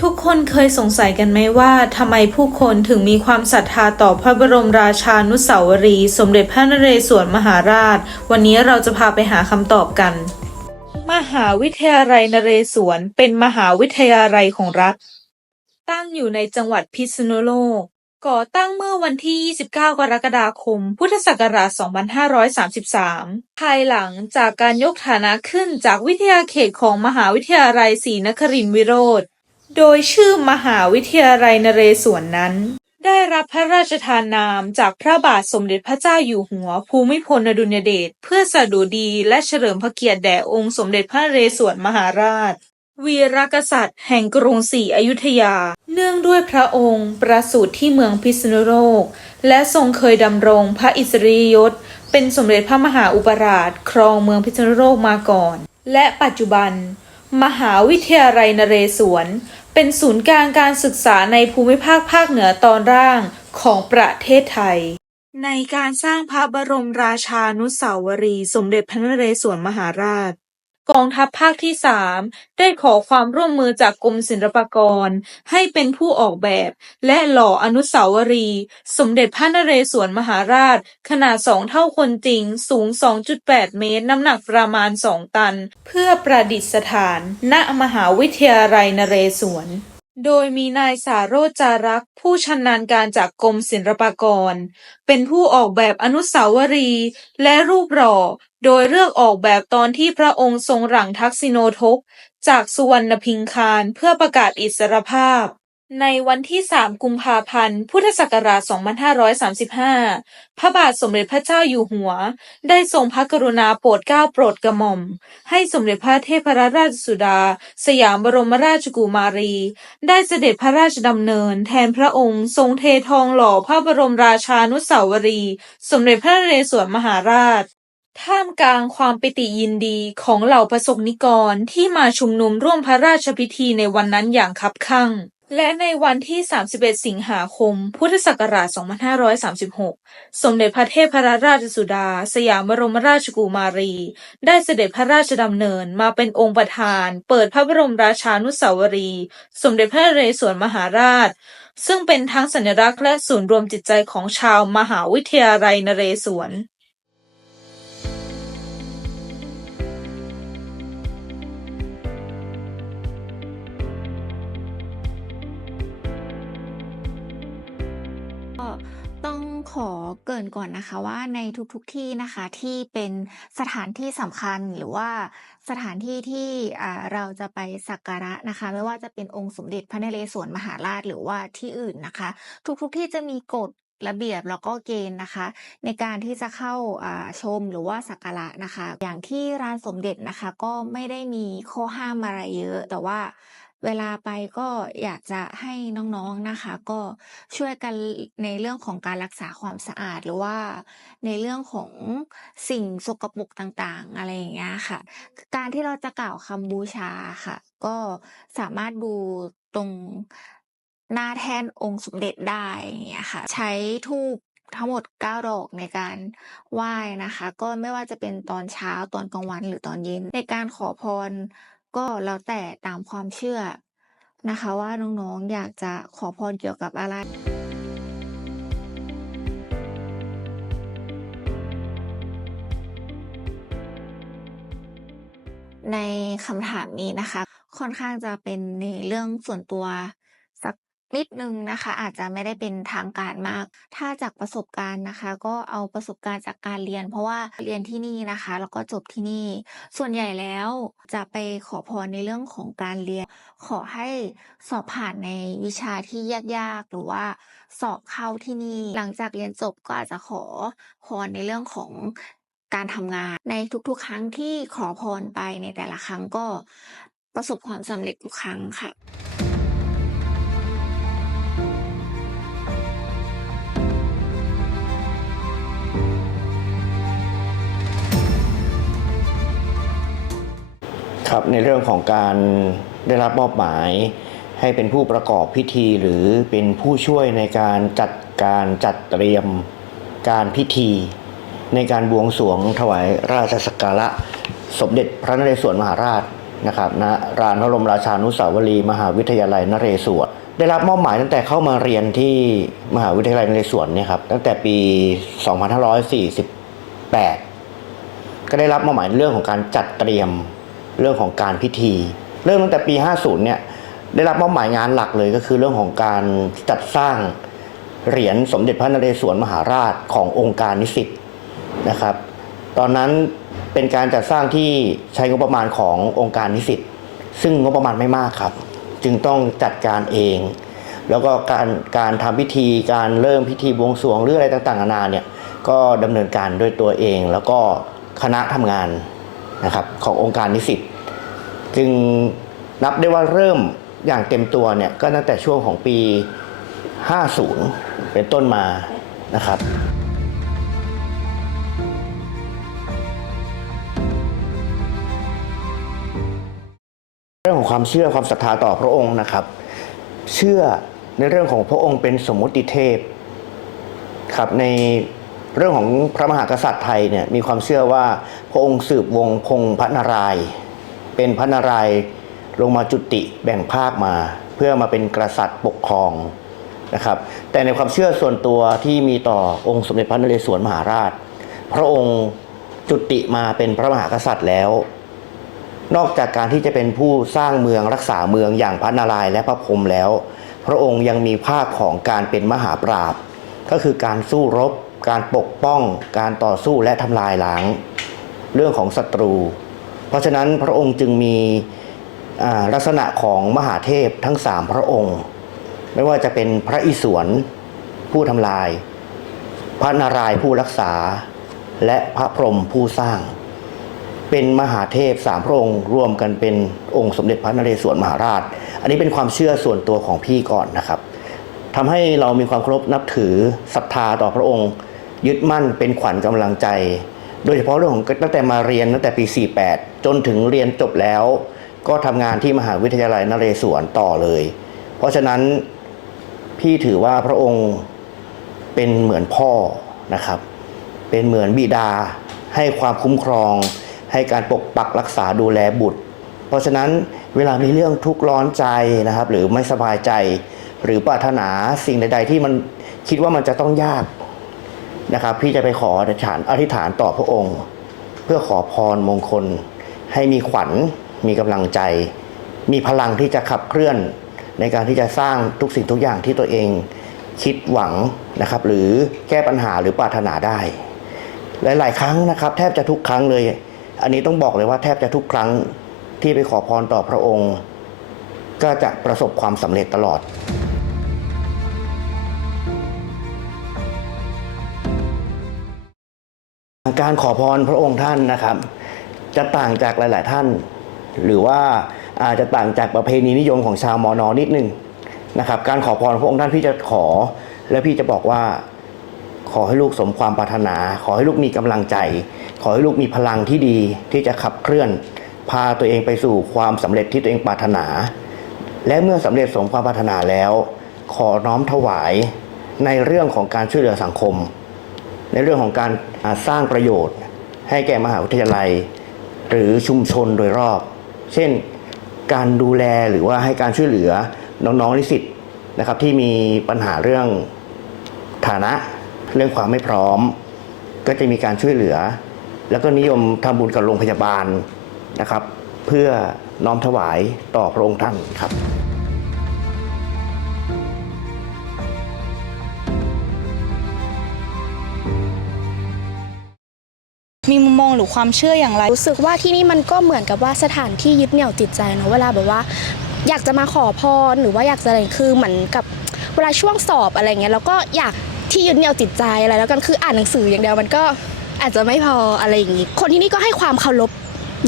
ทุกคนเคยสงสัยกันไหมว่าทำไมผู้คนถึงมีความศรัทธาต่อพระบรมราชานุสาวรีย์สมเด็จพระนเรศวรมหาราช วันนี้เราจะพาไปหาคำตอบกัน มหาวิทยาลัยนเรศวรเป็นมหาวิทยาลัยของรัฐ ตั้งอยู่ในจังหวัดพิษณุโลก ก่อตั้งเมื่อวันที่ 29 กรกฎาคม พุทธศักราช 2533 ภายหลังจากการยกฐานะขึ้นจากวิทยาเขตของมหาวิทยาลัยศรีนครินทรวิโรธ โดยชื่อมหาวิทยาลัยนเรศวรนั้น ได้รับพระราชทานนามจากพระบาทสมเด็จพระเจ้าอยู่หัวภูมิพลอดุลยเดชเพื่อสดุดีและเฉลิมพระเกียรติแด่องค์สมเด็จพระนเรศวรมหาราช วีรกษัตริย์แห่งกรุงศรีอยุธยา เนื่องด้วยพระองค์ประสูติที่เมืองพิษณุโลก และทรงเคยดำรงพระอิสริยยศ เป็นสมเด็จพระมหาอุปราช ครองเมืองพิษณุโลกมาก่อน และปัจจุบัน มหาวิทยาลัยนเรศวร เป็นศูนย์กลางการศึกษาในภูมิภาคภาคเหนือตอนล่างของประเทศไทย ในการสร้างพระบรมราชานุสาวรีย์สมเด็จพระนเรศวรมหาราช กองทัพภาคที่3ได้ขอความร่วมมือจากกรมศิลปากร ให้เป็นผู้ออกแบบ และหล่ออนุสาวรีย์สมเด็จพระนเรศวรมหาราช ขนาด2เท่าคนจริง สูง 2.8 เมตร น้ำหนักประมาณ 2 ตัน เพื่อประดิษฐาน ณ มหาวิทยาลัยนเรศวร โดยมีนายสาโรจจารักษ์ ผู้ชำนาญการจากกรมศิลปากร เป็นผู้ออกแบบอนุสาวรีย์และรูปหล่อ โดยเลือกออกแบบตอนที่พระองค์ทรงหลังทักษิโนทกจากสุวรรณพิงคารเพื่อประกาศอิสรภาพ ในวันที่ 3 กุมภาพันธ์ พุทธศักราช 2535 พระบาทสมเด็จพระเจ้าอยู่หัว ได้ทรงพระกรุณาโปรดเกล้าโปรดกระหม่อม ให้สมเด็จพระเทพรัตนราชสุดา สยามบรมราชกุมารี ได้เสด็จพระราชดำเนิน แทนพระองค์ ทรงเททองหล่อพระบรมราชานุสาวรีย์สมเด็จพระนเรศวรมหาราชท่ามกลางความปิติยินดีของเหล่าประสบนิกรที่มาชุมนุมร่วมพระราชพิธีในวันนั้นอย่างคับคั่ง และในวันที่ 31 สิงหาคม พุทธศักราช 2536 สมเด็จพระเทพรราชสุดา สยามบรมราชกุมารี ได้เสด็จพระราชดำเนินมาเป็นองค์ประธาน เปิดพระบรมราชานุสาวรี สมเด็จพระนเรศวรมหาราช ซึ่งเป็นทั้งสัญลักษณ์และศูนย์รวมจิตใจของชาวมหาวิทยาลัยนเรศวร ต้องขอเกินก่อนนะคะว่าในทุกๆที่นะคะที่เป็นสถานที่สำคัญหรือว่าสถานที่ที่เราจะไปสักการะนะคะ ไม่ว่าจะเป็นองค์สมเด็จพระนเรศวรมหาราชหรือว่าที่อื่นนะคะ ทุกๆที่จะมีกฎระเบียบแล้วก็เกณฑ์นะคะ ในการที่จะเข้าชมหรือว่าสักการะนะคะ อย่างที่ร้านสมเด็จนะคะ ก็ไม่ได้มีข้อห้ามอะไรเยอะ แต่ว่า เวลาไปก็อยากจะให้น้องๆนะคะ ก็ช่วยกันในเรื่องของการรักษาความสะอาดหรือว่าในเรื่องของสิ่งสกปรกต่างๆ อะไรอย่างเงี้ยค่ะ การที่เราจะกล่าวคำบูชาค่ะ ก็สามารถดูตรงหน้าแท่นองค์สมเด็จได้อย่างเงี้ยค่ะ ใช้ธูปทั้งหมด 9 ดอกในการไหว้นะคะ ก็ไม่ว่าจะเป็นตอนเช้าตอนกลางวันหรือตอนเย็นในการขอพร ก็แล้วแต่ตามความเชื่อนะคะว่าน้องๆอยากจะขอพรเกี่ยวกับอะไรในคำถามนี้นะคะ ค่อนข้างจะเป็นในเรื่องส่วนตัว นิดหนึ่งนะคะ อาจจะไม่ได้เป็นทางการมาก ถ้าจากประสบการณ์นะคะ ก็เอาประสบการณ์จากการเรียน เพราะว่าเรียนที่นี่นะคะ แล้วก็จบที่นี่ ส่วนใหญ่แล้วจะไปขอพรในเรื่องของการเรียน ขอให้สอบผ่านในวิชาที่ยากๆหรือว่าสอบเข้าที่นี่ หลังจากเรียนจบก็อาจจะขอพรในเรื่องของการทำงานในทุกๆ ครั้งที่ขอพรไปในแต่ละครั้งก็ประสบความสำเร็จทุกครั้งค่ะ ครับในเรื่องของการได้รับมอบหมายให้เป็นผู้ประกอบพิธีหรือเป็นผู้ช่วยในการจัดการจัดเตรียมการพิธี ในการบวงสรวงถวายราชสักการะ สมเด็จพระนเรศวรมหาราชนะครับณลานพระบรมราชานุสาวรีย์มหาวิทยาลัยนเรศวรได้รับมอบหมายตั้งแต่เข้ามาเรียนที่มหาวิทยาลัยนเรศวรเนี่ยครับตั้งแต่ปี 2548 ก็ได้รับมอบหมายเรื่องของการจัดเตรียม เรื่องของการพิธี เริ่มตั้งแต่ปี 50 เนี่ยได้รับมอบหมายงานหลักเลยก็คือเรื่องของการจัดสร้างเหรียญสมเด็จพระนเรศวรมหาราชขององค์การนิสิตนะครับ ตอนนั้นเป็นการจัดสร้างที่ใช้งบประมาณขององค์การนิสิตซึ่งงบประมาณไม่มากครับ จึงต้องจัดการเอง แล้วก็การการทำพิธีการเริ่มพิธีบวงสรวงหรืออะไรต่างๆนานาเนี่ยก็ดำเนินการด้วยตัวเอง แล้วก็คณะทำงาน นะครับขององค์การนิสิตจึงนับได้ว่าเริ่มอย่างเต็มตัวเนี่ยก็ตั้งแต่ช่วงของปี 50 เป็นต้นมานะครับเรื่องของความเชื่อความศรัทธาต่อพระองค์นะครับ เชื่อในเรื่องของพระองค์เป็นสมมุติเทพครับใน เรื่องของพระมหากษัตริย์ไทยเนี่ยมีความเชื่อว่าพระองค์สืบวงศ์พงศ์พระนารายณ์เป็นพระนารายณ์ลงมาจุติแบ่งภาคมา เพื่อมาเป็นกษัตริย์ปกครองนะครับ แต่ในความเชื่อส่วนตัวที่มีต่อองค์สมเด็จพระนเรศวรมหาราช พระองค์จุติมาเป็นพระมหากษัตริย์แล้ว นอกจากการที่จะเป็นผู้สร้างเมืองรักษาเมืองอย่างพระนารายณ์และพระพรหมแล้ว พระองค์ยังมีภาคของการเป็นมหาปราบ ก็คือการสู้รบการปกป้องการต่อสู้และทำลายล้างเรื่องของศัตรู เพราะฉะนั้นพระองค์จึงมีลักษณะของมหาเทพทั้งสามพระองค์ ไม่ว่าจะเป็นพระอิศวรผู้ทำลาย พระนารายณ์ผู้รักษา และพระพรหมผู้สร้าง เป็นมหาเทพสามพระองค์รวมกันเป็นองค์สมเด็จพระนเรศวรมหาราช อันนี้เป็นความเชื่อส่วนตัวของพี่ก่อนนะครับ ทำให้เรามีความเคารพนับถือศรัทธาต่อพระองค์ ยึดมั่นเป็นขวัญกำลังใจ โดยเฉพาะเรื่องของตั้งแต่มาเรียนตั้งแต่ปี 48 จนถึงเรียนจบแล้ว ก็ทำงานที่มหาวิทยาลัยนเรศวรต่อเลย เพราะฉะนั้นพี่ถือว่าพระองค์เป็นเหมือนพ่อนะครับ เป็นเหมือนบิดา ให้ความคุ้มครอง ให้การปกปักรักษาดูแลบุตร เพราะฉะนั้นเวลามีเรื่องทุกข์ร้อนใจนะครับ หรือไม่สบายใจ หรือปรารถนาสิ่งใด ๆ ที่มันคิดว่ามันจะต้องยากนะครับ พี่จะไปขออธิษฐานอธิษฐานต่อพระองค์ เพื่อขอพรมงคล ให้มีขวัญ มีกำลังใจ มีพลังที่จะขับเคลื่อน ในการที่จะสร้างทุกสิ่งทุกอย่างที่ตัวเองคิดหวังนะครับ หรือแก้ปัญหาหรือปรารถนาได้ หลาย ๆ ครั้งนะครับ แทบจะทุกครั้งเลย อันนี้ต้องบอกเลยว่าแทบจะทุกครั้งที่ไปขอพรต่อพระองค์ ก็จะประสบความสำเร็จตลอด การขอพรพระองค์ท่านนะครับ จะต่างจากหลาย ๆ ท่าน หรือว่าอาจจะต่างจากประเพณีนิยมของชาวมอนอนิดนึงนะครับ การขอพรพระองค์ท่านพี่จะขอ และพี่จะบอกว่า ขอให้ลูกสมความปรารถนา ขอให้ลูกมีกำลังใจ ขอให้ลูกมีพลังที่ดีที่จะขับเคลื่อน พาตัวเองไปสู่ความสำเร็จที่ตัวเองปรารถนา และเมื่อสำเร็จสมความปรารถนาแล้ว ขอน้อมถวายในเรื่องของการช่วยเหลือสังคม ในเรื่องของการ สร้างประโยชน์ ให้แก่มหาวิทยาลัย หรือชุมชนโดยรอบ เช่นการดูแลหรือว่าให้การช่วยเหลือน้องๆนิสิตนะครับที่มีปัญหาเรื่องฐานะเรื่องความไม่พร้อม ก็จะมีการช่วยเหลือ แล้วก็นิยมทำบุญกับโรงพยาบาลนะครับ เพื่อน้อมถวายต่อพระองค์ท่านครับ องหรือความเชื่ออย่างไร รู้สึกว่าที่นี่มันก็เหมือนกับว่าสถานที่ยึดเหนี่ยวจิตใจเนอะเวลาแบบว่า อยากจะมาขอพรหรือว่าอยากจะอะไรคือเหมือนกับเวลาช่วงสอบอะไรเงี้ยเราก็อยากที่ยึดเหนี่ยวจิตใจอะไรแล้วกันคืออ่านหนังสืออย่างเดียวมันก็อาจจะไม่พออะไรอย่างงี้คนที่นี่ก็ให้ความเคารพ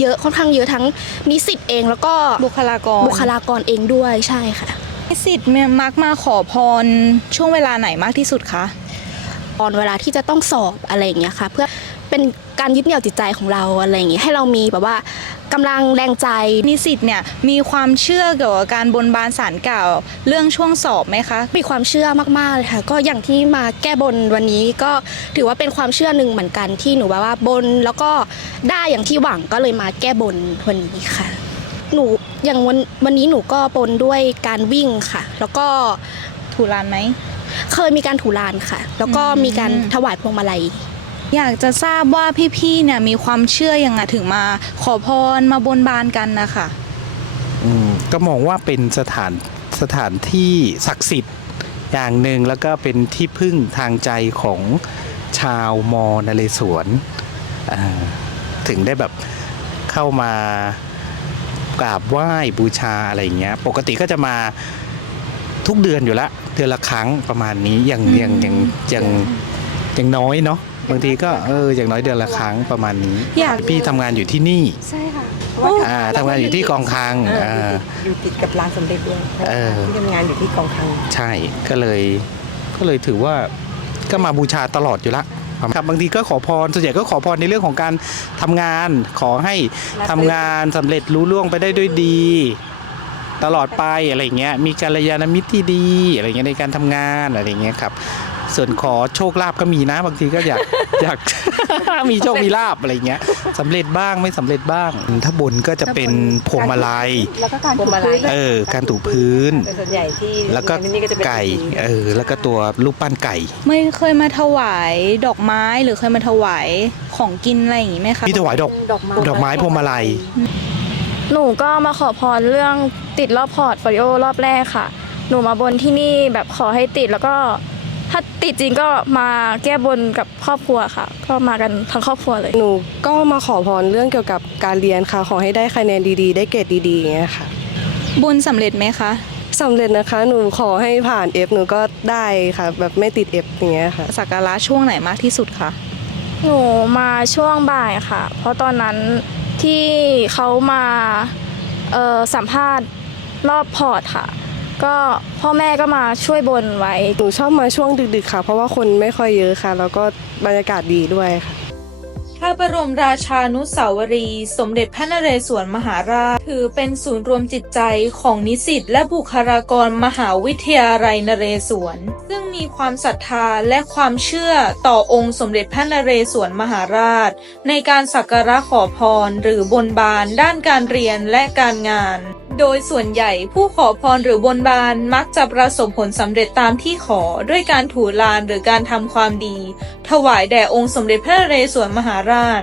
เยอะค่อนข้างเยอะทั้งนิสิตเองแล้วก็บุคลากรบุคลากรเองด้วยใช่ค่ะนิสิตมักมาขอพรช่วงเวลาไหนมากที่สุดคะตอนเวลาที่จะต้องสอบอะไรอย่างเงี้ยค่ะ เพื่อ เป็นการยึดเหนี่ยวจิตใจของเราอะไรอย่างงี้ให้เรามีแบบว่ากำลังแรงใจ นิสิตเนี่ยมีความเชื่อเกี่ยวกับการบนบานสารกล่าวเรื่องช่วงสอบไหมคะ มีความเชื่อมากๆเลยค่ะ ก็อย่างที่มาแก้บนวันนี้ก็ถือว่าเป็นความเชื่อหนึ่งเหมือนกันที่หนูแบบว่าบนแล้วก็ได้อย่างที่หวังก็เลยมาแก้บนวันนี้ค่ะ หนูอย่างวันวันนี้หนูก็ปนด้วยการวิ่งค่ะ แล้วก็ถูลานไหมเคยมีการถูลานค่ะ แล้วก็อืมมีการถวายพวงมาลัย อยากจะทราบว่าพี่ๆเนี่ยมีความเชื่อยังไงถึงมา ขอพรมาบนบานกันนะคะอืมก็มองว่าเป็นสถานสถานที่ศักดิ์สิทธิ์อย่างหนึ่งแล้วก็เป็นที่พึ่งทางใจของชาวมอนเรศวรอ่าถึงได้แบบเข้ามากราบไหว้บูชาอะไรอย่างเงี้ย ปกติก็จะมาทุกเดือนอยู่ละ เดือนละครั้งประมาณนี้อย่างอย่างอย่างอย่างอย่างน้อยเนาะ บางทีก็เอออย่างน้อยเดือนละครั้งประมาณนี้ อยากพี่ทำงานอยู่ที่นี่ใช่ค่ะอ่าทำงานอยู่ที่กองคลังเอออ่า อยู่ติดกับร้านสำเร็จด้วยเพราะเออ ที่ทำงานอยู่ที่กองคลัง ใช่ก็เลยก็เลยถือว่าก็มาบูชาตลอดอยู่ละครับบางทีก็ขอพรส่วนใหญ่ก็ขอพรในเรื่องของการทำงาน ขอให้ทำงานสำเร็จรู้ล่วงไปได้ด้วยดี ตลอดไปอะไรเงี้ยมีกัลยาณมิตรที่ดีอะไรเงี้ยในการทำงานอะไรเงี้ยครับ ส่วนขอโชคลาภก็มีนะ บางทีก็อยากอยาก มีโชคมีลาภอะไรเงี้ยสำเร็จบ้างไม่สำเร็จบ้าง ถ้าบนก็จะเป็นพวงมาลัยแล้วก็การถูพื้นเออการถูพื้นแต่ส่วนใหญ่ที่แล้วก็งานนี่ก็จะเป็นไก่พิธีเออแล้วก็ตัวรูปปั้นไก่ ไม่เคยมาถวายดอกไม้หรือเคยมาถวายของกินอะไรอย่างงี้ไหมคะ พี่ถวายดอกดอกไม้ดอกไม้พวงมาลัย หนูก็มาขอพรเรื่องติดรอบพอร์ตโฟลิโอรอบแรกค่ะ หนูมาบนที่นี่แบบขอให้ติดแล้วก็ ถ้าติดจริงก็มาแก้บนกับครอบครัวค่ะ ก็มากันทั้งครอบครัวเลย หนูก็มาขอพรเรื่องเกี่ยวกับการเรียนค่ะ ขอให้ได้คะแนนดีๆ ได้เกรดดีๆอย่างเงี้ยค่ะ บุญสำเร็จไหมคะ สำเร็จนะคะ หนูขอให้ผ่าน F หนูก็ได้ค่ะ แบบไม่ติด F อย่างเงี้ยค่ะ สักการะช่วงไหนมากที่สุดคะหนูมาช่วงบ่ายค่ะ เพราะตอนนั้นที่เขามาเอ่อสัมภาษณ์รอบพอร์ตค่ะ ก็พ่อแม่ก็มาช่วยบนไว้หนูชอบมาช่วงดึกๆค่ะ เพราะว่าคนไม่ค่อยเยอะค่ะ แล้วก็บรรยากาศดีด้วยค่ะพระบรมราชานุสาวรีย์สมเด็จพระนเรศวรมหาราช ถือเป็นศูนย์รวมจิตใจของนิสิตและบุคลากรมหาวิทยาลัยนเรศวร ซึ่งมีความศรัทธาและความเชื่อต่อองค์สมเด็จพระนเรศวรมหาราช ในการสักการะขอพรหรือบนบานด้านการเรียนและการงาน โดยส่วนใหญ่ผู้ขอพรหรือบนบานมักจะประสบผลสำเร็จตามที่ขอด้วยการถูลานหรือการทำความดี ถวายแด่องค์สมเด็จพระนเรศวรมหาราช